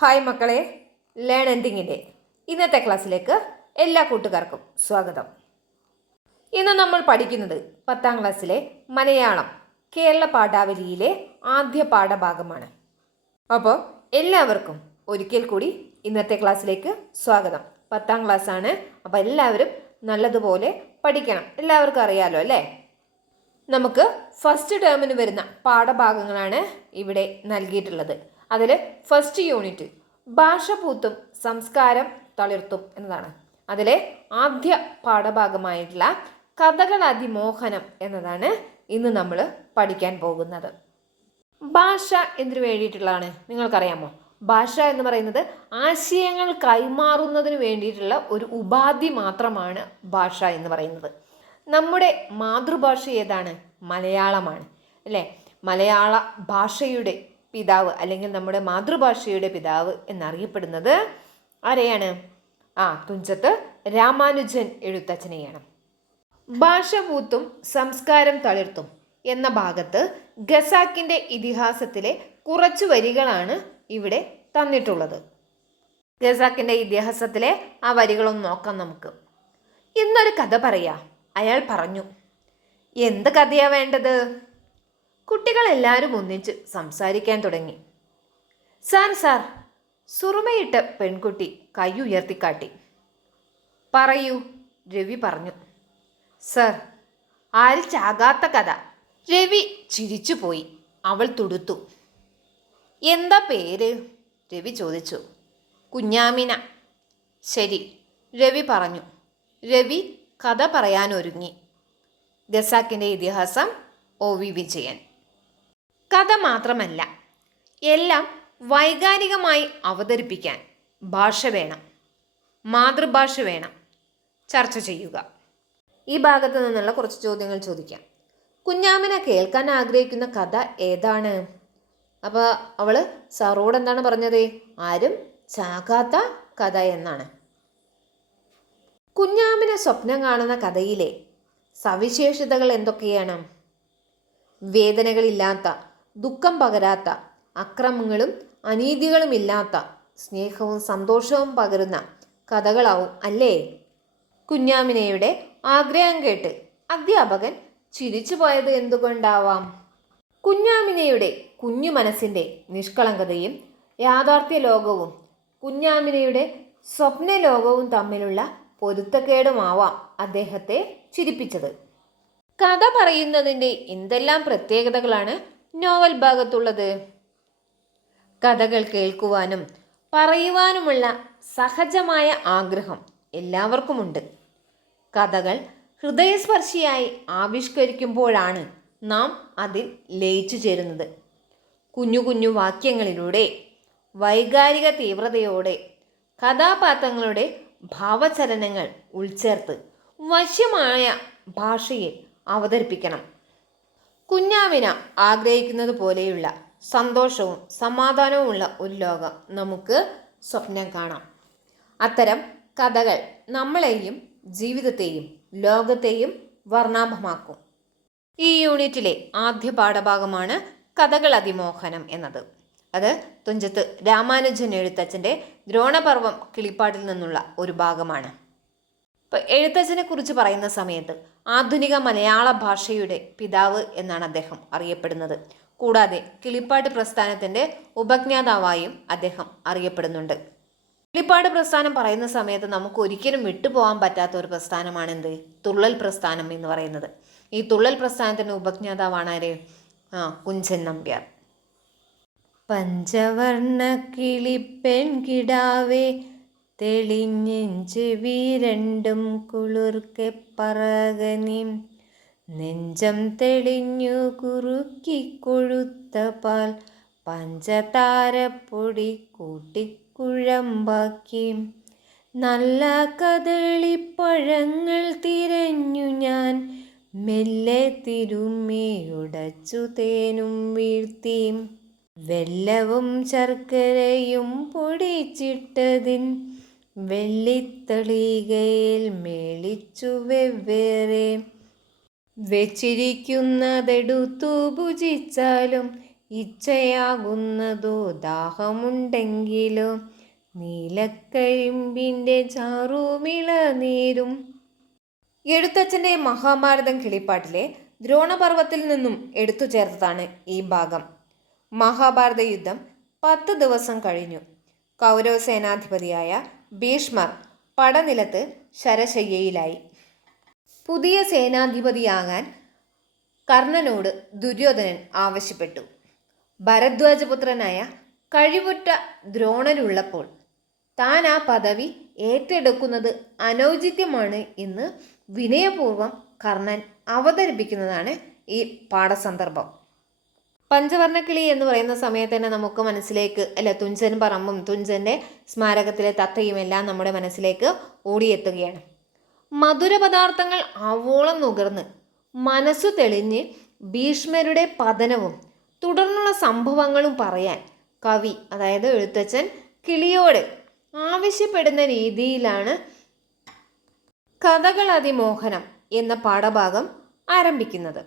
Hi മക്കളെ. Learn എൻഡിങ്ങിന്റെ ഇന്നത്തെ ക്ലാസ്സിലേക്ക് എല്ലാ കൂട്ടുകാർക്കും സ്വാഗതം. ഇന്ന് നമ്മൾ പഠിക്കുന്നത് പത്താം ക്ലാസ്സിലെ മലയാളം കേരള പാഠാവലിയിലെ ആദ്യ പാഠഭാഗമാണ്. അപ്പോൾ എല്ലാവർക്കും ഒരിക്കൽ കൂടി ഇന്നത്തെ ക്ലാസ്സിലേക്ക് സ്വാഗതം. പത്താം ക്ലാസ്സാണ്. അപ്പോൾ എല്ലാവരും നല്ലതുപോലെ പഠിക്കണം. എല്ലാവർക്കും അറിയാലോ അല്ലേ? നമുക്ക് ഫസ്റ്റ് ടേമിന് വരുന്ന പാഠഭാഗങ്ങളാണ് ഇവിടെ നൽകിയിട്ടുള്ളത്. അതിൽ ഫസ്റ്റ് യൂണിറ്റ് ഭാഷ പൂത്തും സംസ്കാരം തളിർത്തും എന്നതാണ്. അതിലെ ആദ്യ പാഠഭാഗമായിട്ടുള്ള കഥകൾ അതിമോഹനം എന്നതാണ് ഇന്ന് നമ്മൾ പഠിക്കാൻ പോകുന്നത്. ഭാഷ എന്തിനു വേണ്ടിയിട്ടുള്ളതാണ് നിങ്ങൾക്കറിയാമോ? ഭാഷ എന്ന് പറയുന്നത് ആശയങ്ങൾ കൈമാറുന്നതിന് വേണ്ടിയിട്ടുള്ള ഒരു ഉപാധി മാത്രമാണ് ഭാഷ എന്ന് പറയുന്നത്. നമ്മുടെ മാതൃഭാഷ ഏതാണ്? മലയാളമാണ്. അല്ലേ? മലയാള ഭാഷയുടെ പിതാവ് അല്ലെങ്കിൽ നമ്മുടെ മാതൃഭാഷയുടെ പിതാവ് എന്നറിയപ്പെടുന്നത് ആരെയാണ്? ആ തുഞ്ചത്ത് രാമാനുജൻ എഴുത്തച്ഛനെയാണ്. ഭാഷ പൂത്തും സംസ്കാരം തളിർത്തും എന്ന ഭാഗത്ത് ഖസാക്കിന്റെ ഇതിഹാസത്തിലെ കുറച്ച് വരികളാണ് ഇവിടെ തന്നിട്ടുള്ളത്. ഖസാക്കിന്റെ ഇതിഹാസത്തിലെ ആ വരികളൊന്ന് നോക്കാം നമുക്ക്. ഇന്നൊരു കഥ പറയാ. അയാൾ പറഞ്ഞു എന്ത് കഥയാ വേണ്ടത്? കുട്ടികളെല്ലാവരും ഒന്നിച്ച് സംസാരിക്കാൻ തുടങ്ങി. സാർ സാർ സുറുമയിട്ട പെൺകുട്ടി കൈ ഉയർത്തിക്കാട്ടി. പറയൂ രവി പറഞ്ഞു. സർ ആരിച്ചാകാത്ത കഥ. രവി ചിരിച്ചു പോയി. അവൾ തുടുത്തു. എന്താ പേര്? രവി ചോദിച്ചു. കുഞ്ഞാമിന. ശരി രവി പറഞ്ഞു. രവി കഥ പറയാനൊരുങ്ങി. ഗസാക്കിന്റെ ഇതിഹാസം ഒ വി വിജയൻ. കഥ മാത്രമല്ല എല്ലാം വൈകാരികമായി അവതരിപ്പിക്കാൻ ഭാഷ വേണം മാതൃഭാഷ വേണം. ചർച്ച ചെയ്യുക. ഈ ഭാഗത്ത് നിന്നുള്ള കുറച്ച് ചോദ്യങ്ങൾ ചോദിക്കാം. കുഞ്ഞാമിന കേൾക്കാൻ ആഗ്രഹിക്കുന്ന കഥ ഏതാണ്? അപ്പോൾ അവൾ സാറോട് എന്താണ് പറഞ്ഞത്? ആരും ചാകാത്ത കഥ എന്നാണ്. കുഞ്ഞാമിന സ്വപ്നം കാണുന്ന കഥയിലെ സവിശേഷതകൾ എന്തൊക്കെയാണ്? വേദനകളില്ലാത്ത ദുഃഖം പകരാത്ത അക്രമങ്ങളും അനീതികളുമില്ലാത്ത സ്നേഹവും സന്തോഷവും പകരുന്ന കഥകളാവും അല്ലേ? കുഞ്ഞാമിനയുടെ ആഗ്രഹം കേട്ട് അധ്യാപകൻ ചിരിച്ചു പോയത് എന്തുകൊണ്ടാവാം? കുഞ്ഞാമിനയുടെ കുഞ്ഞു മനസ്സിന്റെ നിഷ്കളങ്കതയും യാഥാർത്ഥ്യ ലോകവും കുഞ്ഞാമിനയുടെ സ്വപ്ന ലോകവും തമ്മിലുള്ള പൊരുത്തക്കേടുമാവാം അദ്ദേഹത്തെ ചിരിപ്പിച്ചത്. കഥ പറയുന്നതിന്റെ എന്തെല്ലാം പ്രത്യേകതകളാണ് നോവൽ ഭാഗത്തുള്ളത്. കഥകൾ കേൾക്കുവാനും പറയുവാനുമുള്ള സഹജമായ ആഗ്രഹം എല്ലാവർക്കുമുണ്ട്. കഥകൾ ഹൃദയസ്പർശിയായി ആവിഷ്കരിക്കുമ്പോഴാണ് നാം അതിൽ ലയിച്ചു ചേരുന്നത്. കുഞ്ഞു കുഞ്ഞു വാക്യങ്ങളിലൂടെ വൈകാരിക തീവ്രതയോടെ കഥാപാത്രങ്ങളുടെ ഭാവചലനങ്ങൾ ഉൾച്ചേർത്ത് വശ്യമായ ഭാഷയിൽ അവതരിപ്പിക്കണം. കുഞ്ഞാവിന ആഗ്രഹിക്കുന്നത് പോലെയുള്ള സന്തോഷവും സമാധാനവുമുള്ള ഒരു ലോകം നമുക്ക് സ്വപ്നം കാണാം. അത്തരം കഥകൾ നമ്മളെയും ജീവിതത്തെയും ലോകത്തെയും വർണാഭമാക്കും. ഈ യൂണിറ്റിലെ ആദ്യ പാഠഭാഗമാണ് കഥകൾ അതിമോഹനം എന്നത്. അത് തുഞ്ചത്ത് രാമാനുജൻ എഴുത്തച്ഛന്റെ ദ്രോണപർവം കിളിപ്പാട്ടിൽ നിന്നുള്ള ഒരു ഭാഗമാണ്. ഇപ്പം എഴുത്തച്ഛനെ കുറിച്ച് പറയുന്ന സമയത്ത് ആധുനിക മലയാള ഭാഷയുടെ പിതാവ് എന്നാണ് അദ്ദേഹം അറിയപ്പെടുന്നത്. കൂടാതെ കിളിപ്പാട്ട് പ്രസ്ഥാനത്തിന്റെ ഉപജ്ഞാതാവായും അദ്ദേഹം അറിയപ്പെടുന്നുണ്ട്. കിളിപ്പാട് പ്രസ്ഥാനം പറയുന്ന സമയത്ത് നമുക്ക് ഒരിക്കലും വിട്ടുപോകാൻ പറ്റാത്ത ഒരു പ്രസ്ഥാനമാണ് എന്ത് തുള്ളൽ പ്രസ്ഥാനം എന്ന് പറയുന്നത്. ഈ തുള്ളൽ പ്രസ്ഥാനത്തിന്റെ ഉപജ്ഞാതാവാണ് ആര്? ആ കുഞ്ചൻ നമ്പ്യാർ. പഞ്ചവർണ കിളിപ്പെൺകിടാവേ തെളിഞ്ഞെഞ്ചെവി വീരണ്ടും കുളിർക്കെ പറകനി നെഞ്ചം തെളിഞ്ഞു കുറുക്കി കൊഴുത്ത പാൽ പഞ്ചതാരപ്പൊടി കൂട്ടിക്കുഴമ്പാക്കി നല്ല കദളിപ്പഴങ്ങൾ തിരഞ്ഞു ഞാൻ മെല്ലെ തിരുമ്മയുടച്ചു തേനും വീഴ്ത്തി വെല്ലവും ശർക്കരയും പൊടിച്ചിട്ടതിൻ വെള്ളിത്തളികയിൽ മേളിച്ചു വെവ്വേറെ. വെച്ചിരിക്കുന്നതെടുത്തു ഭുജിച്ചാലും ഇച്ഛയാകുന്നതോ ദാഹമുണ്ടെങ്കിലോ നീലക്കരിമ്പിന്റെ ചാറുമിള നീരും എഴുത്തച്ഛന്റെ മഹാഭാരതം കിളിപ്പാട്ടിലെ ദ്രോണപർവത്തിൽ നിന്നും എടുത്തു ചേർത്തതാണ് ഈ ഭാഗം. മഹാഭാരത യുദ്ധം പത്ത് ദിവസം കഴിഞ്ഞു. കൗരവ സേനാധിപതിയായ ഭീഷ്മർ പടനിലത്ത് ശരശയ്യയിലായി. പുതിയ സേനാധിപതിയാകാൻ കർണനോട് ദുര്യോധനൻ ആവശ്യപ്പെട്ടു. ഭരദ്വാജപുത്രനായ കഴിവുറ്റ ദ്രോണനുള്ളപ്പോൾ താൻ ആ പദവി ഏറ്റെടുക്കുന്നത് അനൗചിത്യമാണ് എന്ന് വിനയപൂർവം കർണൻ അവതരിപ്പിക്കുന്നതാണ് ഈ പാഠസന്ദർഭം. പഞ്ചവർണക്കിളി എന്ന് പറയുന്ന സമയത്ത് തന്നെ നമുക്ക് മനസ്സിലേക്ക് അല്ല തുഞ്ചൻ പറമ്പും തുഞ്ചന്റെ സ്മാരകത്തിലെ തത്തയും എല്ലാം നമ്മുടെ മനസ്സിലേക്ക് ഓടിയെത്തുകയാണ്. മധുര പദാർത്ഥങ്ങൾ ആവോളം നുകർന്ന് മനസ്സു തെളിഞ്ഞ് ഭീഷ്മരുടെ പതനവും തുടർന്നുള്ള സംഭവങ്ങളും പറയാൻ കവി അതായത് എഴുത്തച്ഛൻ കിളിയോട് ആവശ്യപ്പെടുന്ന രീതിയിലാണ് കഥകൾ അതിമോഹനം എന്ന പാഠഭാഗം ആരംഭിക്കുന്നത്.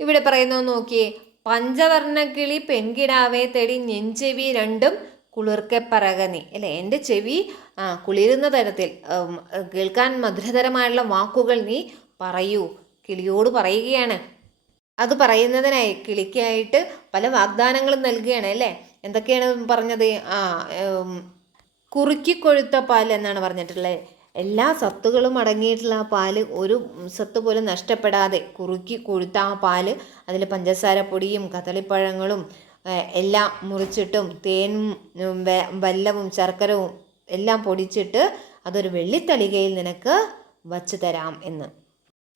ഇവിടെ പറയുന്നത് നോക്കിയേ പഞ്ചവർണക്കിളി പെൺകിടാവെ തേടി നെഞ്ചെവി രണ്ടും കുളിർക്കെ പറകനി അല്ലേ? എന്റെ ചെവി കുളിരുന്ന തരത്തിൽ കേൾക്കാൻ മധുരതരമായുള്ള വാക്കുകൾ നീ പറയൂ. കിളിയോട് പറയുകയാണ്. അത് പറയുന്നതിനായി കിളിക്കായിട്ട് പല വാഗ്ദാനങ്ങളും നൽകുകയാണ് അല്ലേ? എന്തൊക്കെയാണ് പറഞ്ഞത്? ആ കുറുക്കി കുറുക്കിക്കൊഴുത്ത പാൽ എന്നാണ് പറഞ്ഞിട്ടുള്ളത്. എല്ലാ സത്തുകളും അടങ്ങിയിട്ടുള്ള ആ പാൽ ഒരു സത്ത് പോലും നഷ്ടപ്പെടാതെ കുറുക്കി കൊഴുത്ത ആ പാൽ അതിൽ പഞ്ചസാര പൊടിയും കദളിപ്പഴങ്ങളും എല്ലാം മുറിച്ചിട്ടും തേനും വെല്ലവും ശർക്കരവും എല്ലാം പൊടിച്ചിട്ട് അതൊരു വെള്ളിത്തളികയിൽ നിനക്ക് വച്ചു തരാം എന്ന്.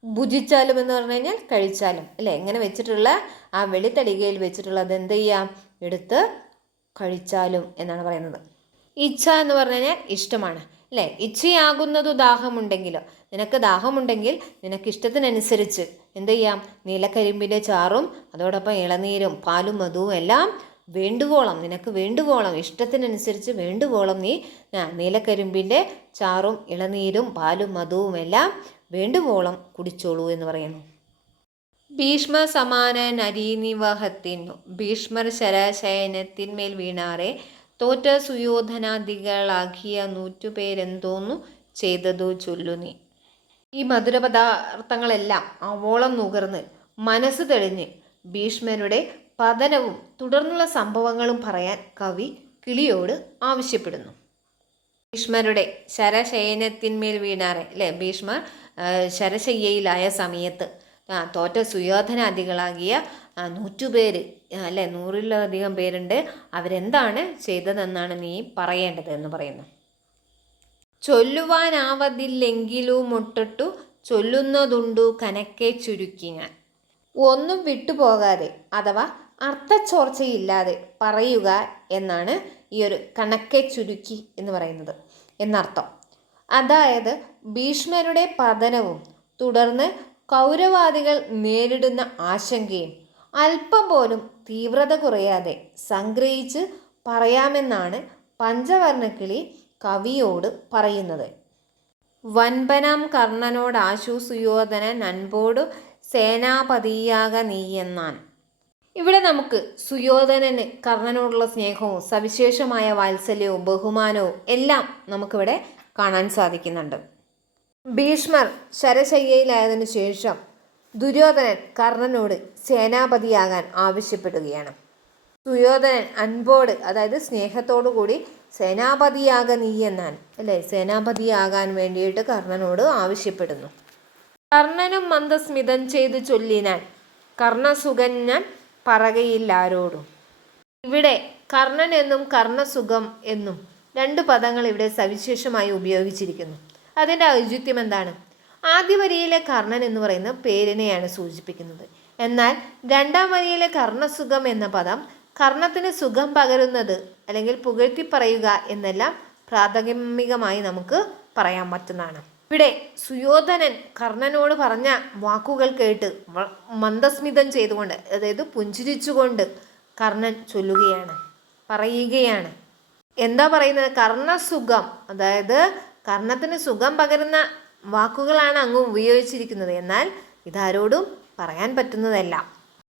ഭുജിച്ചാലും എന്ന് പറഞ്ഞു കഴിഞ്ഞാൽ കഴിച്ചാലും അല്ലേ? ഇങ്ങനെ വെച്ചിട്ടുള്ള ആ വെള്ളിത്തളികയിൽ വെച്ചിട്ടുള്ളത് എന്ത് ചെയ്യാം? എടുത്ത് കഴിച്ചാലും എന്നാണ് പറയുന്നത്. ഇച്ഛ എന്ന് പറഞ്ഞു കഴിഞ്ഞാൽ ഇഷ്ടമാണ്. അല്ലേ? ഇച്ഛയാകുന്നതു ദാഹമുണ്ടെങ്കിലോ? നിനക്ക് ദാഹമുണ്ടെങ്കിൽ നിനക്ക് ഇഷ്ടത്തിനനുസരിച്ച് എന്ത് ചെയ്യാം? നീലക്കരിമ്പിന്റെ ചാറും അതോടൊപ്പം ഇളനീരും പാലും മധുവും എല്ലാം വേണ്ടുവോളം നിനക്ക് വേണ്ടുവോളം ഇഷ്ടത്തിനനുസരിച്ച് വേണ്ടുവോളം നീ നീലക്കരിമ്പിന്റെ ചാറും ഇളനീരും പാലും മധുവും എല്ലാം വേണ്ടുവോളം കുടിച്ചോളൂ എന്ന് പറയുന്നു. ഭീഷ്മ സമാന നരീനിവഹത്തിനു ഭീഷ്മർ ശരാശയനത്തിന്മേൽ വീണാറെ തോറ്റ സുയോധനാദികളാക്കിയ നൂറ്റുപേരെന്തോന്നു ചെയ്തതു ചൊല്ലു നീ. ഈ മധുരപദാർത്ഥങ്ങളെല്ലാം അവോളം നുകർന്ന് മനസ്സ് തെളിഞ്ഞ് ഭീഷ്മരുടെ പതനവും തുടർന്നുള്ള സംഭവങ്ങളും പറയാൻ കവി കിളിയോട് ആവശ്യപ്പെടുന്നു. ഭീഷ്മരുടെ ശരശയനത്തിന്മേൽ വീണാറെ അല്ലേ? ഭീഷ്മർ ശരശയ്യയിലായ സമയത്ത് തോറ്റ സുയോധനാദികളാകിയ നൂറ്റുപേര് അല്ലേ? നൂറിലധികം പേരുണ്ട്. അവരെന്താണ് ചെയ്തതെന്നാണ് നീ പറയേണ്ടത് എന്ന് പറയുന്നു ചൊല്ലുവാനാവതില്ലെങ്കിലും മുട്ടിട്ടു ചൊല്ലുന്നതുണ്ടു കനക്കെ ചുരുക്കി ഞാൻ. ഒന്നും വിട്ടുപോകാതെ അഥവാ അർത്ഥച്ചോർച്ചയില്ലാതെ പറയുക എന്നാണ് ഈ ഒരു കണക്കെ ചുരുക്കി എന്ന് പറയുന്നത്. എന്നർത്ഥം അതായത് ഭീഷ്മരുടെ പതനവും തുടർന്ന് കൗരവാദികൾ നേരിടുന്ന ആശങ്കയും അല്പം പോലും തീവ്രത കുറയാതെ സംഗ്രഹിച്ച് പറയാമെന്നാണ് പഞ്ചവർണക്കിളി കവിയോട് പറയുന്നത്. വൻപനാം കർണനോട് ആശു സുയോധനൻ നൻപോട് സേനാപതിയാക നീയെന്നാൻ ഇവിടെ നമുക്ക് സുയോധനന് കർണനോടുള്ള സ്നേഹവും സവിശേഷമായ വാത്സല്യവും ബഹുമാനവും എല്ലാം നമുക്കിവിടെ കാണാൻ സാധിക്കുന്നുണ്ട്. ഭീഷ്മർ ശരശയ്യയിലായതിനു ശേഷം ദുര്യോധനൻ കർണനോട് സേനാപതിയാകാൻ ആവശ്യപ്പെടുകയാണ്. സുയോധനൻ അൻപോട് അതായത് സ്നേഹത്തോടു കൂടി സേനാപതിയാക നീ എന്നാൽ അല്ലേ? സേനാപതിയാകാൻ വേണ്ടിയിട്ട് കർണനോട് ആവശ്യപ്പെടുന്നു. കർണനും മന്ദസ്മിതം ചെയ്തു ചൊല്ലിനാൻ പറകയില്ല പറകയില്ലാരോടും ഇവിടെ കർണൻ എന്നും കർണസുഖം എന്നും രണ്ട് പദങ്ങൾ ഇവിടെ സവിശേഷമായി ഉപയോഗിച്ചിരിക്കുന്നു. അതിന്റെ ഔചിത്യം എന്താണ്? ആദ്യ വരിയിലെ കർണൻ എന്ന് പറയുന്ന പേരിനെയാണ് സൂചിപ്പിക്കുന്നത്. എന്നാൽ രണ്ടാം വരിയിലെ കർണസുഖം എന്ന പദം കർണത്തിന് സുഖം പകരുന്നത് അല്ലെങ്കിൽ പുകഴ്ത്തി പറയുക എന്നെല്ലാം പ്രാഥമികമായി നമുക്ക് പറയാൻ പറ്റുന്നതാണ്. ഇവിടെ സുയോധനൻ കർണനോട് പറഞ്ഞ വാക്കുകൾ കേട്ട് മന്ദസ്മിതം ചെയ്തുകൊണ്ട് അതായത് പുഞ്ചിരിച്ചുകൊണ്ട് കർണൻ ചൊല്ലുകയാണ് പറയുകയാണ്. എന്താ പറയുന്നത്? കർണസുഖം അതായത് കർണത്തിന് സുഖം പകരുന്ന വാക്കുകളാണ് അങ്ങ് ഉപയോഗിച്ചിരിക്കുന്നത്. എന്നാൽ ഇതാരോടും പറയാൻ പറ്റുന്നതല്ല.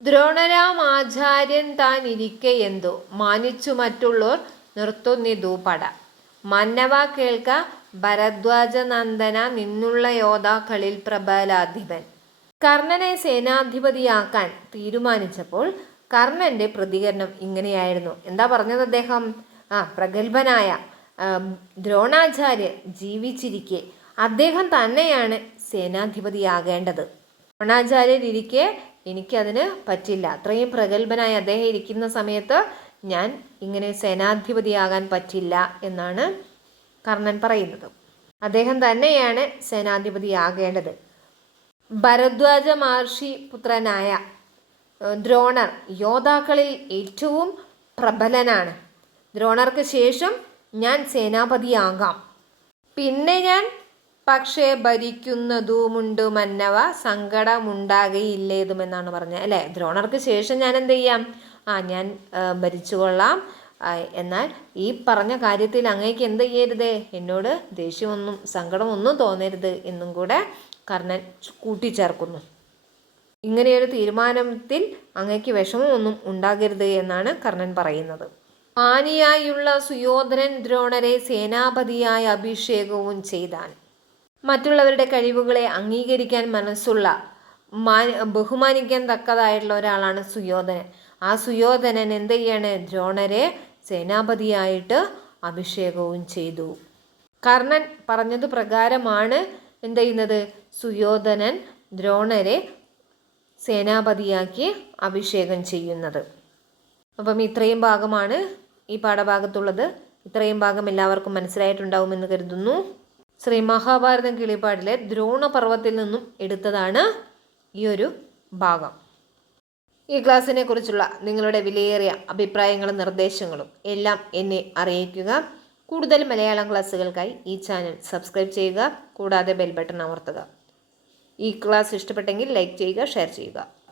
ദ്രോണരാം ആചാര്യൻ താൻ എന്തോ? മാനിച്ചു മറ്റുള്ളവർ നിർത്തുന്നിതു പട. മന്നവ കേൾക്ക ഭരദ്വാജനന്ദന നിന്നുള്ള യോദ്ധാക്കളിൽ പ്രബലാധിപൻ. കർണനെ സേനാധിപതിയാക്കാൻ തീരുമാനിച്ചപ്പോൾ കർണന്റെ പ്രതികരണം ഇങ്ങനെയായിരുന്നു. എന്താ പറഞ്ഞത് അദ്ദേഹം? ആ പ്രഗത്ഭനായ ദ്രോണാചാര്യൻ ജീവിച്ചിരിക്കെ. അദ്ദേഹം തന്നെയാണ് സേനാധിപതിയാകേണ്ടത്. ദ്രോണാചാര്യർ ഇരിക്കെ എനിക്കതിന് പറ്റില്ല. അത്രയും പ്രഗത്ഭനായി അദ്ദേഹം ഇരിക്കുന്ന സമയത്ത് ഞാൻ ഇങ്ങനെ സേനാധിപതിയാകാൻ പറ്റില്ല എന്നാണ് കർണൻ പറയുന്നത്. അദ്ദേഹം തന്നെയാണ് സേനാധിപതിയാകേണ്ടത്. ഭരദ്വാജ മഹർഷി പുത്രനായ ദ്രോണർ യോദ്ധാക്കളിൽ ഏറ്റവും പ്രബലനാണ്. ദ്രോണർക്ക് ശേഷം ഞാൻ സേനാപതിയാകാം. പിന്നെ ഞാൻ പക്ഷേ ഭരിക്കുന്നതുമുണ്ട് മന്നവ സങ്കടമുണ്ടാകയില്ലേതുമെന്നാണ് പറഞ്ഞത് അല്ലേ? ദ്രോണർക്ക് ശേഷം ഞാൻ എന്ത് ചെയ്യാം? ആ ഞാൻ ഭരിച്ചുകൊള്ളാം. എന്നാൽ ഈ പറഞ്ഞ കാര്യത്തിൽ അങ്ങേക്ക് എന്ത് ചെയ്യരുത്? എന്നോട് ദേഷ്യമൊന്നും സങ്കടമൊന്നും തോന്നരുത് എന്നും കൂടെ കർണൻ കൂട്ടിച്ചേർക്കുന്നു. ഇങ്ങനെയൊരു തീരുമാനത്തിൽ അങ്ങേക്ക് വിഷമമൊന്നും ഉണ്ടാകരുത് എന്നാണ് കർണൻ പറയുന്നത്. മാനിയായുള്ള സുയോധനൻ ദ്രോണരെ സേനാപതിയായ അഭിഷേകവും ചെയ്താൻ. മറ്റുള്ളവരുടെ കഴിവുകളെ അംഗീകരിക്കാൻ മനസ്സുള്ള ബഹുമാനിക്കാൻ തക്കതായിട്ടുള്ള ഒരാളാണ് സുയോധനൻ. ആ സുയോധനൻ എന്ത് ചെയ്യാണ്? ദ്രോണരെ സേനാപതിയായിട്ട് അഭിഷേകവും ചെയ്തു. കർണൻ പറഞ്ഞത് പ്രകാരമാണ് എന്ത് ചെയ്യുന്നത്? സുയോധനൻ ദ്രോണരെ സേനാപതിയാക്കി അഭിഷേകം ചെയ്യുന്നത്. അപ്പം ഇത്രയും ഭാഗമാണ് ഈ പാഠഭാഗത്തുള്ളത്. ഇത്രയും ഭാഗം എല്ലാവർക്കും മനസ്സിലായിട്ടുണ്ടാവുമെന്ന് കരുതുന്നു. ശ്രീ മഹാഭാരതം കിളിപ്പാടിലെ ദ്രോണപർവത്തിൽ നിന്നും എടുത്തതാണ് ഈ ഒരു ഭാഗം. ഈ ക്ലാസ്സിനെ കുറിച്ചുള്ള നിങ്ങളുടെ വിലയേറിയ അഭിപ്രായങ്ങളും നിർദ്ദേശങ്ങളും എല്ലാം എന്നെ അറിയിക്കുക. കൂടുതൽ മലയാളം ക്ലാസ്സുകൾക്കായി ഈ ചാനൽ സബ്സ്ക്രൈബ് ചെയ്യുക. കൂടാതെ ബെൽ ബട്ടൺ അമർത്തുക. ഈ ക്ലാസ് ഇഷ്ടപ്പെട്ടെങ്കിൽ ലൈക്ക് ചെയ്യുക ഷെയർ ചെയ്യുക.